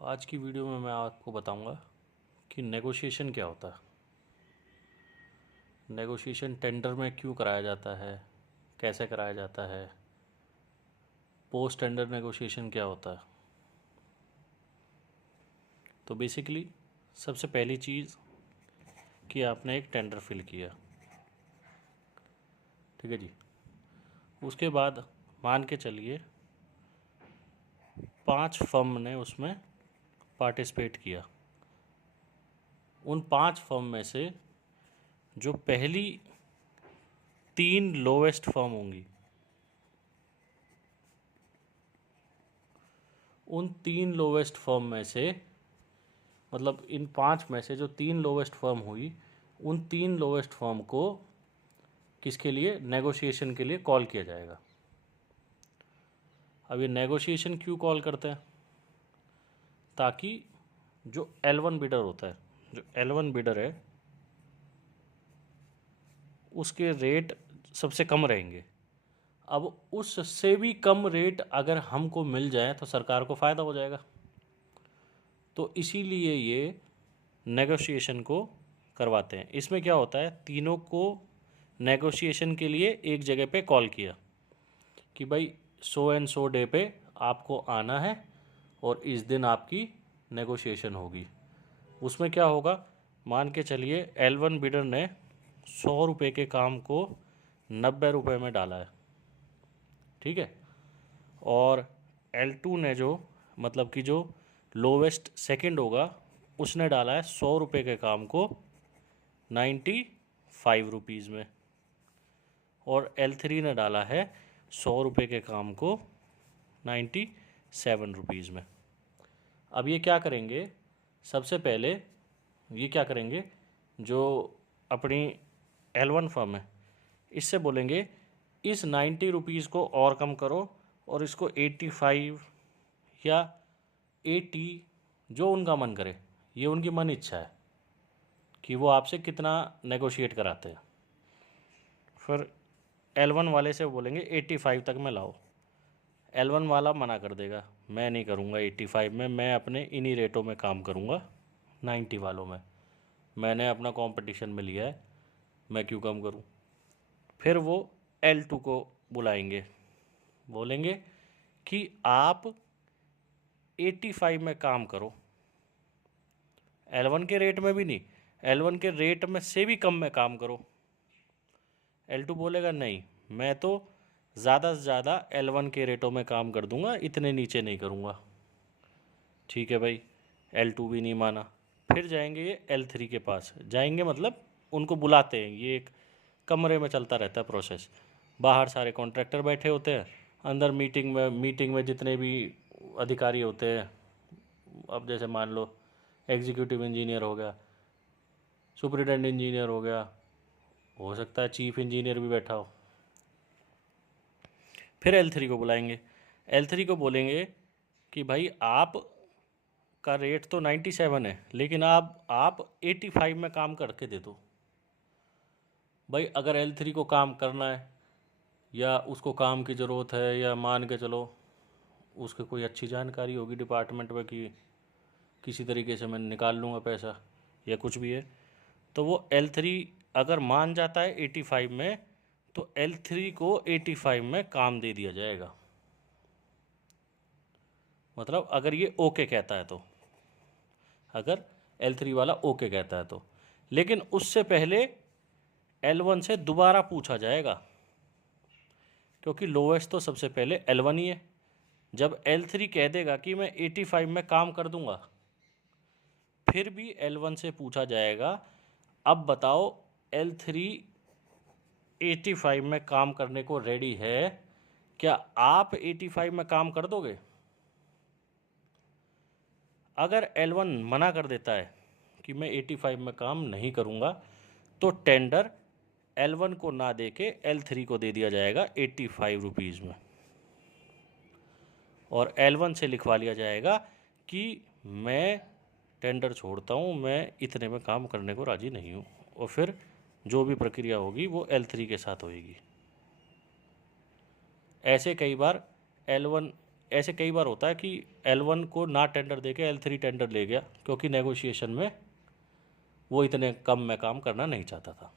आज की वीडियो में मैं आपको बताऊंगा कि नेगोशिएशन क्या होता है। नेगोशिएशन टेंडर में क्यों कराया जाता है, कैसे कराया जाता है, पोस्ट टेंडर नेगोशिएशन क्या होता है। तो बेसिकली सबसे पहली चीज़ कि आपने एक टेंडर फिल किया, ठीक है जी। उसके बाद मान के चलिए 5 फर्म ने उसमें पार्टिसिपेट किया। उन 5 फर्म में से जो पहली 3 लोवेस्ट फर्म होंगी, उन 3 लोवेस्ट फर्म में से मतलब इन 5 में से जो 3 लोवेस्ट फर्म हुई, उन 3 लोवेस्ट फर्म को किसके लिए, नेगोशिएशन के लिए कॉल किया जाएगा। अब ये नेगोशिएशन क्यों कॉल करते हैं, ताकि जो L1 बिडर होता है, जो L1 बिडर है उसके रेट सबसे कम रहेंगे। अब उससे भी कम रेट अगर हमको मिल जाए तो सरकार को फ़ायदा हो जाएगा। तो इसीलिए ये नेगोशिएशन को करवाते हैं। इसमें क्या होता है, तीनों को नेगोशिएशन के लिए एक जगह पे कॉल किया कि भाई सो एंड सो डे पे आपको आना है और इस दिन आपकी नेगोशिएशन होगी। उसमें क्या होगा, मान के चलिए L1 बिडर ने 100 रुपये के काम को 90 रुपये में डाला है, ठीक है। और L2 ने जो मतलब कि जो लोवेस्ट सेकंड होगा उसने डाला है 100 रुपये के काम को 95 रुपीज़ में, और L3 ने डाला है 100 रुपये के काम को 97 रुपीज़ में। अब ये क्या करेंगे, सबसे पहले ये क्या करेंगे, जो अपनी L1 फर्म है इससे बोलेंगे इस 90 रुपीज़ को और कम करो और इसको 85 या 80, जो उनका मन करे, ये उनकी मन इच्छा है कि वो आपसे कितना नेगोशिएट कराते हैं। फिर L1 वाले से बोलेंगे 85 तक में लाओ। L1 वाला मना कर देगा, मैं नहीं करूँगा 85 में, मैं अपने इन्हीं रेटों में काम करूँगा 90 वालों में, मैंने अपना कंपटीशन में लिया है, मैं क्यों कम करूँ। फिर वो L2 को बुलाएंगे, बोलेंगे कि आप 85 में काम करो, L1 के रेट में भी नहीं, L1 के रेट में से भी कम में काम करो। L2 बोलेगा नहीं, मैं तो ज़्यादा से ज़्यादा L1 के रेटों में काम कर दूंगा, इतने नीचे नहीं करूँगा। ठीक है भाई, L2 भी नहीं माना। फिर जाएंगे ये L3 के पास, जाएंगे मतलब उनको बुलाते हैं, ये एक कमरे में चलता रहता है प्रोसेस। बाहर सारे कॉन्ट्रैक्टर बैठे होते हैं, अंदर मीटिंग में जितने भी अधिकारी होते हैं, अब जैसे मान लो एग्जीक्यूटिव इंजीनियर हो गया, सुपरिटेंडेंट इंजीनियर हो सकता है चीफ इंजीनियर भी बैठा हो। फिर L3 को बुलाएंगे, L3 को बोलेंगे कि भाई आप का रेट तो 97 है, लेकिन आप 85 में काम करके दे दो। भाई अगर L3 को काम करना है या उसको काम की ज़रूरत है, या मान के चलो उसके कोई अच्छी जानकारी होगी डिपार्टमेंट में कि किसी तरीके से मैं निकाल लूँगा पैसा या कुछ भी है, तो वो L3 अगर मान जाता है 85 में, तो L3 को 85 में काम दे दिया जाएगा। मतलब अगर ये ओके कहता है तो, अगर L3 वाला ओके कहता है तो। लेकिन उससे पहले L1 से दोबारा पूछा जाएगा, क्योंकि लोवेस्ट तो सबसे पहले L1 ही है। जब L3 कह देगा कि मैं 85 में काम कर दूंगा, फिर भी L1 से पूछा जाएगा, अब बताओ L3 85 में काम करने को रेडी है, क्या आप 85 में काम कर दोगे। अगर L1 मना कर देता है कि मैं 85 में काम नहीं करूँगा, तो टेंडर L1 को ना दे के L3 को दे दिया जाएगा 85 रुपीज़ में, और L1 से लिखवा लिया जाएगा कि मैं टेंडर छोड़ता हूँ, मैं इतने में काम करने को राज़ी नहीं हूँ, और फिर जो भी प्रक्रिया होगी वो L3 के साथ होएगी। ऐसे कई बार L1 ऐसे कई बार होता है कि L1 को ना टेंडर देके L3 टेंडर ले गया, क्योंकि नेगोशिएशन में वो इतने कम में काम करना नहीं चाहता था।